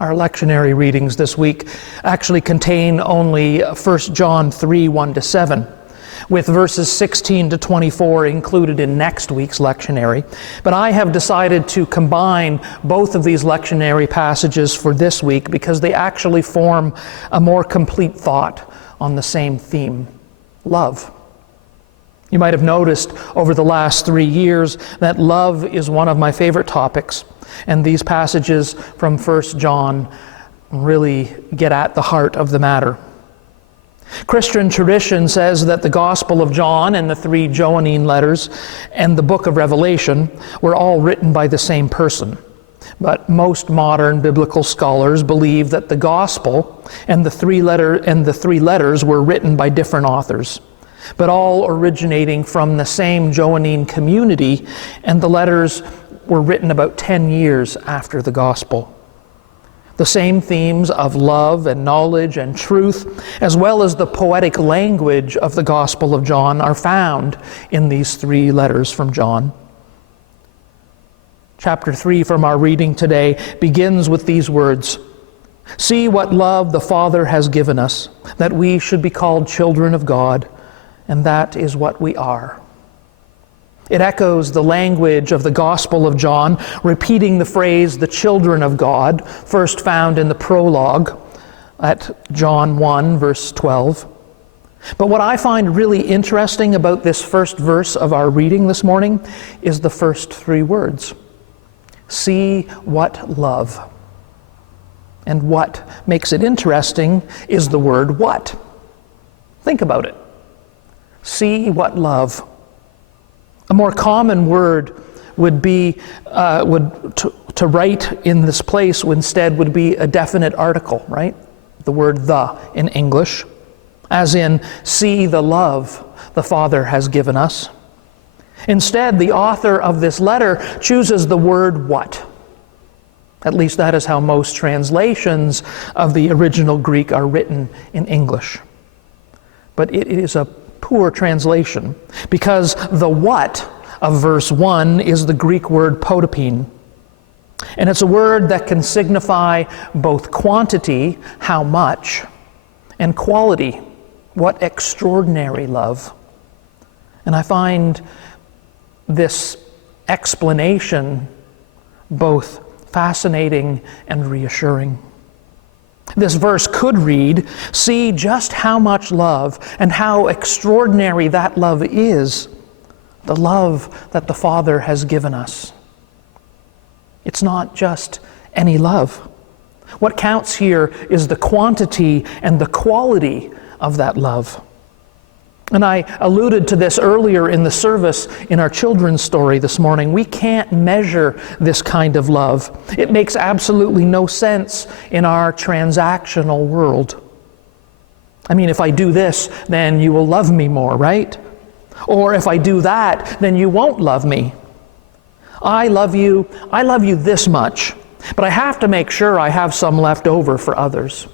Our lectionary readings this week actually contain only 1 John 3, 1-7, with verses 16 to 24 included in next week's lectionary. But I have decided to combine both of these lectionary passages for this week because they actually form a more complete thought on the same theme: love. You might have noticed over the last 3 years that love is one of my favorite topics, and these passages from 1 John really get at the heart of the matter. Christian tradition says that the Gospel of John and the 3 Johannine letters and the book of Revelation were all written by the same person. But most modern biblical scholars believe that the Gospel and the three letters were written by different authors, but all originating from the same Johannine community, and the letters were written about 10 years after the Gospel. The same themes of love and knowledge and truth, as well as the poetic language of the Gospel of John, are found in these 3 letters from John. Chapter 3 from our reading today begins with these words: "See what love the Father has given us, that we should be called children of God, and that is what we are." It echoes the language of the Gospel of John, repeating the phrase, "the children of God," first found in the prologue at John 1, verse 12. But what I find really interesting about this first verse of our reading this morning is the first 3 words. See what love. And what makes it interesting is the word what. Think about it. See what love. A more common word would be, to write in this place instead would be a definite article, right? The word the in English, as in, see the love the Father has given us. Instead, the author of this letter chooses the word what. At least that is how most translations of the original Greek are written in English. But it is a poor translation, because the what of verse 1 is the Greek word potopine. And it's a word that can signify both quantity, how much, and quality, what extraordinary love. And I find this explanation both fascinating and reassuring. This verse could read, see just how much love and how extraordinary that love is, the love that the Father has given us. It's not just any love. What counts here is the quantity and the quality of that love. And I alluded to this earlier in the service in our children's story this morning. We can't measure this kind of love. It makes absolutely no sense in our transactional world. I mean, if I do this, then you will love me more, right? Or if I do that, then you won't love me. I love you this much, but I have to make sure I have some left over for others.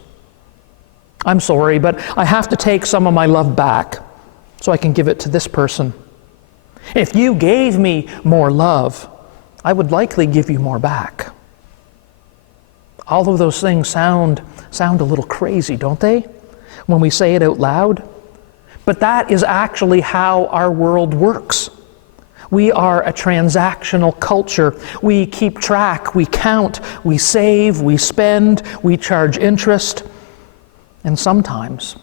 I'm sorry, but I have to take some of my love back so I can give it to this person. If you gave me more love, I would likely give you more back. All of those things sound a little crazy, don't they, when we say it out loud? But that is actually how our world works. We are a transactional culture. We keep track, we count, we save, we spend, we charge interest. And sometimes,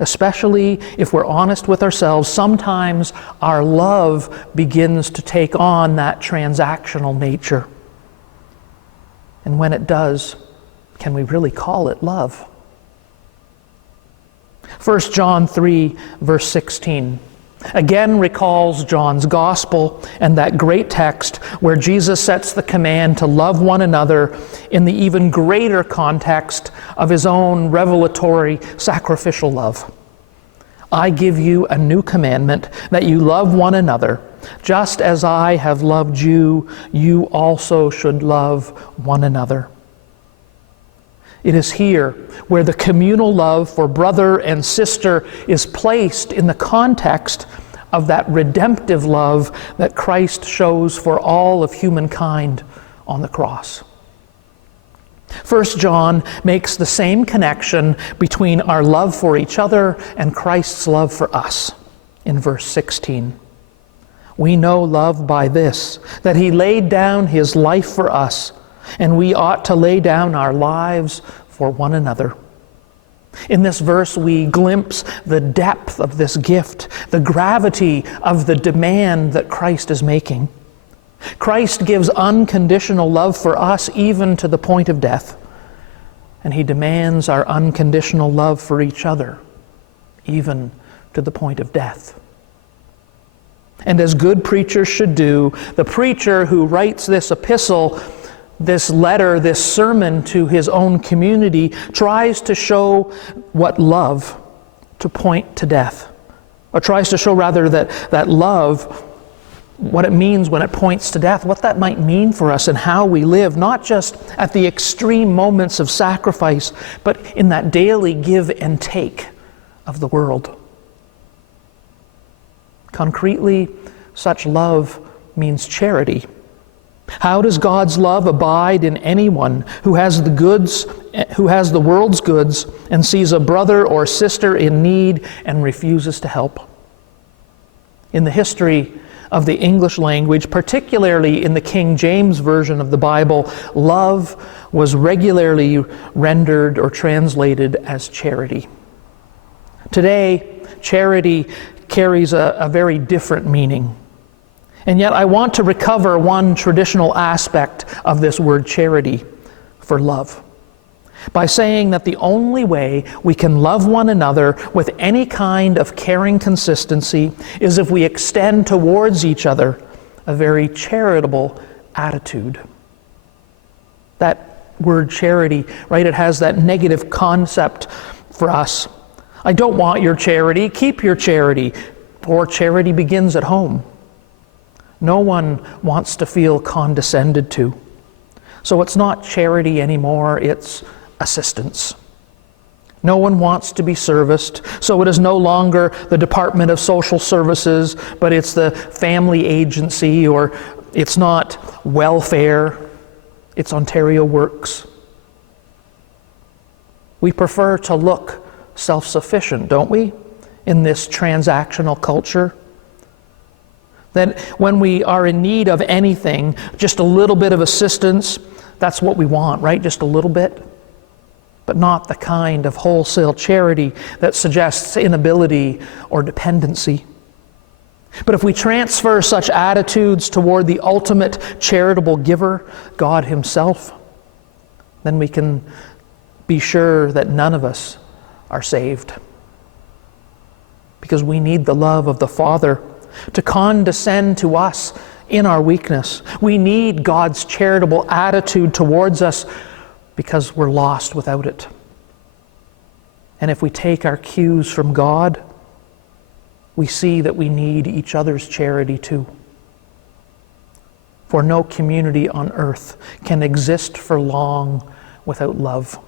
especially if we're honest with ourselves, sometimes our love begins to take on that transactional nature. And when it does, can we really call it love? 1 John 3, verse 16, again recalls John's gospel and that great text where Jesus sets the command to love one another in the even greater context of his own revelatory sacrificial love. I give you a new commandment, that you love one another. Just as I have loved you, you also should love one another. It is here where the communal love for brother and sister is placed in the context of that redemptive love that Christ shows for all of humankind on the cross. 1 John makes the same connection between our love for each other and Christ's love for us in verse 16. We know love by this, that he laid down his life for us, and we ought to lay down our lives for one another. In this verse, we glimpse the depth of this gift, the gravity of the demand that Christ is making. Christ gives unconditional love for us even to the point of death, and he demands our unconditional love for each other even to the point of death. And as good preachers should do, the preacher who writes this epistle, this letter, this sermon to his own community, tries to show what love to point to death, or tries to show rather that love, what it means when it points to death, what that might mean for us and how we live, not just at the extreme moments of sacrifice, but in that daily give and take of the world. Concretely, such love means charity. How does God's love abide in anyone who has the world's goods and sees a brother or sister in need and refuses to help? In the history of the English language, particularly in the King James Version of the Bible, love was regularly rendered or translated as charity. Today, charity carries a very different meaning. And yet I want to recover one traditional aspect of this word charity for love by saying that the only way we can love one another with any kind of caring consistency is if we extend towards each other a very charitable attitude. That word charity, right, it has that negative concept for us. I don't want your charity, keep your charity. Or charity begins at home. No one wants to feel condescended to. So it's not charity anymore, it's assistance. No one wants to be serviced, so it is no longer the Department of Social Services, but it's the family agency, or it's not welfare, it's Ontario Works. We prefer to look self-sufficient, don't we, in this transactional culture? That when we are in need of anything, just a little bit of assistance, that's what we want, right? Just a little bit. But not the kind of wholesale charity that suggests inability or dependency. But if we transfer such attitudes toward the ultimate charitable giver, God himself, then we can be sure that none of us are saved. Because we need the love of the Father to condescend to us in our weakness. We need God's charitable attitude towards us because we're lost without it. And if we take our cues from God, we see that we need each other's charity too. For no community on earth can exist for long without love.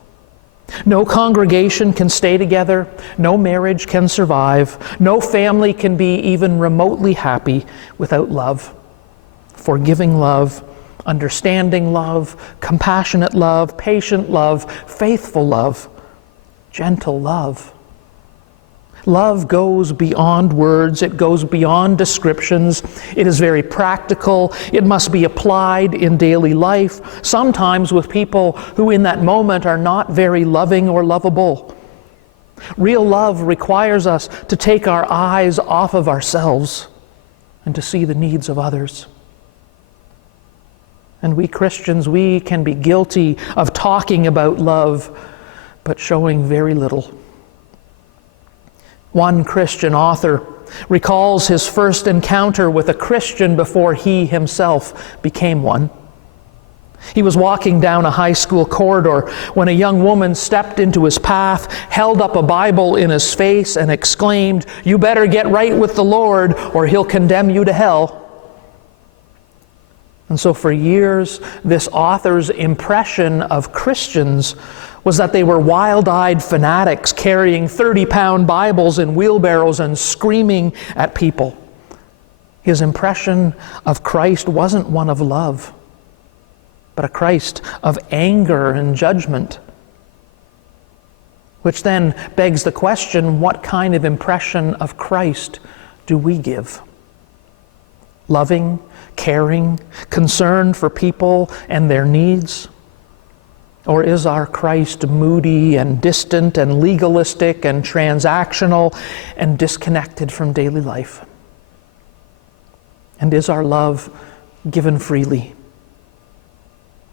No congregation can stay together, no marriage can survive, no family can be even remotely happy without love. Forgiving love, understanding love, compassionate love, patient love, faithful love, gentle love. Love goes beyond words, it goes beyond descriptions, it is very practical, it must be applied in daily life, sometimes with people who in that moment are not very loving or lovable. Real love requires us to take our eyes off of ourselves and to see the needs of others. And we Christians, we can be guilty of talking about love, but showing very little. One Christian author recalls his first encounter with a Christian before he himself became one. He was walking down a high school corridor when a young woman stepped into his path, held up a Bible in his face, and exclaimed, "You better get right with the Lord or He'll condemn you to hell." And so for years, this author's impression of Christians was that they were wild-eyed fanatics carrying 30-pound Bibles in wheelbarrows and screaming at people. His impression of Christ wasn't one of love. but a Christ of anger and judgment. Which then begs the question, what kind of impression of Christ do we give? Loving, caring, concerned for people and their needs? Or is our Christ moody and distant and legalistic and transactional and disconnected from daily life? And is our love given freely?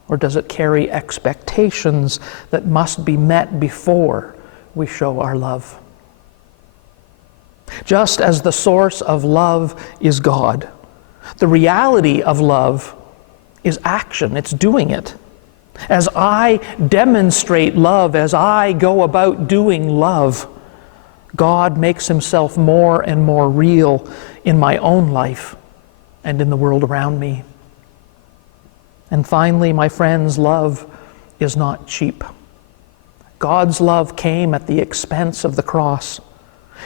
Or does it carry expectations that must be met before we show our love? Just as the source of love is God, the reality of love is action. It's doing it. As I demonstrate love, as I go about doing love, God makes himself more and more real in my own life and in the world around me. And finally, my friends, love is not cheap. God's love came at the expense of the cross.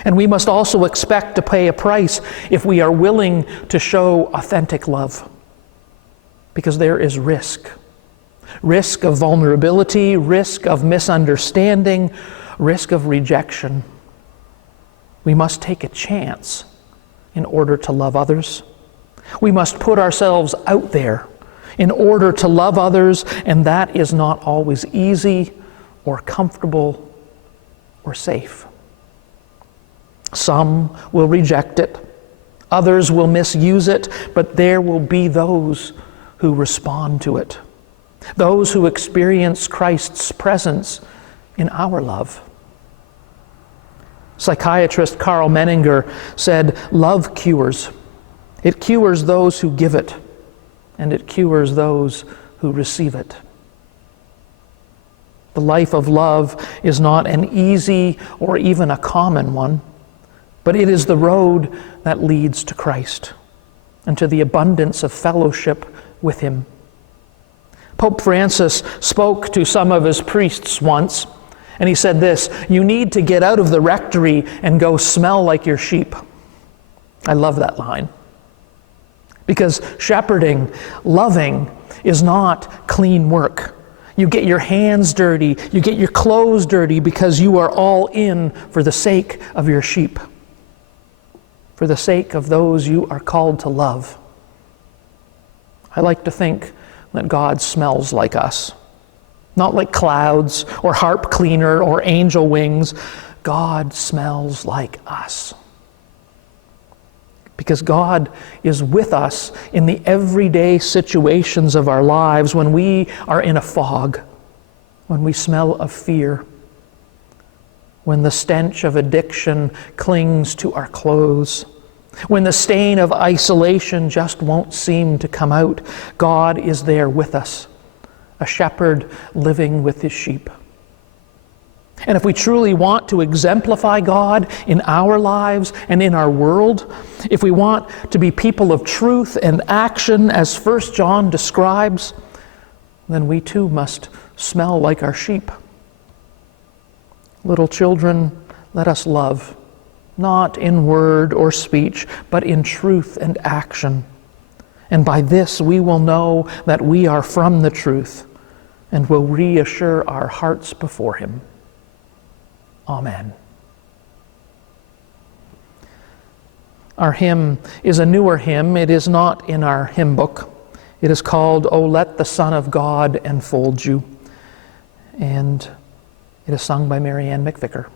And we must also expect to pay a price if we are willing to show authentic love. Because there is risk. Risk of vulnerability, risk of misunderstanding, risk of rejection. We must take a chance in order to love others. We must put ourselves out there in order to love others, and that is not always easy or comfortable or safe. Some will reject it, others will misuse it, but there will be those who respond to it, those who experience Christ's presence in our love. Psychiatrist Karl Menninger said, "Love cures. It cures those who give it, and it cures those who receive it." The life of love is not an easy or even a common one, but it is the road that leads to Christ and to the abundance of fellowship with him. Pope Francis spoke to some of his priests once, and he said this, "You need to get out of the rectory and go smell like your sheep." I love that line. Because shepherding, loving, is not clean work. You get your hands dirty, you get your clothes dirty because you are all in for the sake of your sheep, for the sake of those you are called to love. I like to think that God smells like us. Not like clouds or harp cleaner or angel wings. God smells like us. Because God is with us in the everyday situations of our lives when we are in a fog, when we smell of fear, when the stench of addiction clings to our clothes, when the stain of isolation just won't seem to come out. God is there with us, a shepherd living with his sheep. And if we truly want to exemplify God in our lives and in our world, if we want to be people of truth and action as 1 John describes, then we too must smell like our sheep. Little children, let us love, not in word or speech, but in truth and action. And by this we will know that we are from the truth and will reassure our hearts before him. Amen. Our hymn is a newer hymn. It is not in our hymn book. It is called, "O Let the Son of God Enfold You." And it is sung by Mary Ann McVicker.